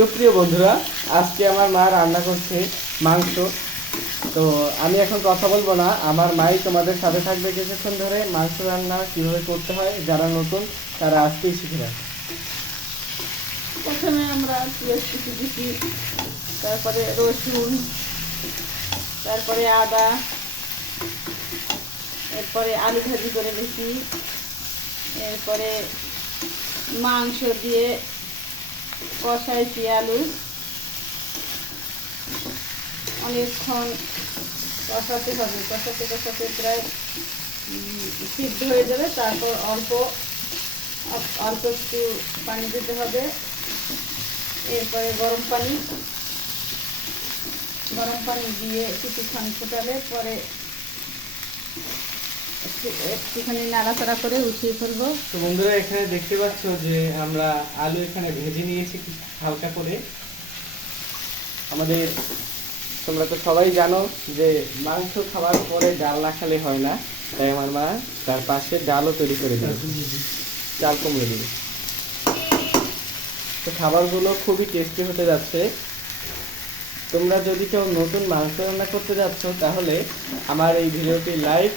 সুপ্রিয় বন্ধুরা, আজকে আমার মা রান্না করছে মাংস। তো আমি এখন কথা বলবো না, আমার মাই তোমাদের সাথে থাকবে কিছুক্ষণ ধরে। মাংস রান্না কিভাবে করতে হয় যারা নতুন তারা আজকেই শিখে নেয়। প্রথমে আমরা পেঁয়াজ কুচি দিছি, তারপরে রসুন, তারপরে আদা, এরপরে আলু ভাজি করে দিছি, এরপরে মাংস দিয়ে কষাইছি আলু, অনেকক্ষণ কষাতে হবে। কষাতে কষাতে প্রায় সিদ্ধ হয়ে যাবে। তারপর অল্প অল্প একটু পানি দিতে হবে। এরপরে গরম পানি দিয়ে কিছুক্ষণ ফুটালে পরে একটুখানি নাড়াচাড়া করে উঠিয়ে ফেলবো। তো বন্ধুরা, এখানে দেখতে পাচ্ছ যে আমরা আলু এখানে ভেজে নিয়েছি হালকা করে। আমাদের তোমরা তো সবাই জানো যে মাংস খাওয়ার পরে ডাল না খেলে হয় না, তাই আমার মা তার পাশে ডালও তৈরি করে দেবে, চাল কুমড়ো দিয়ে। তো খাবারগুলো খুবই টেস্টি হতে যাচ্ছে। তোমরা যদি কেউ নতুন মাংস রান্না করতে যাচ্ছ তাহলে আমার এই ভিডিওটি লাইক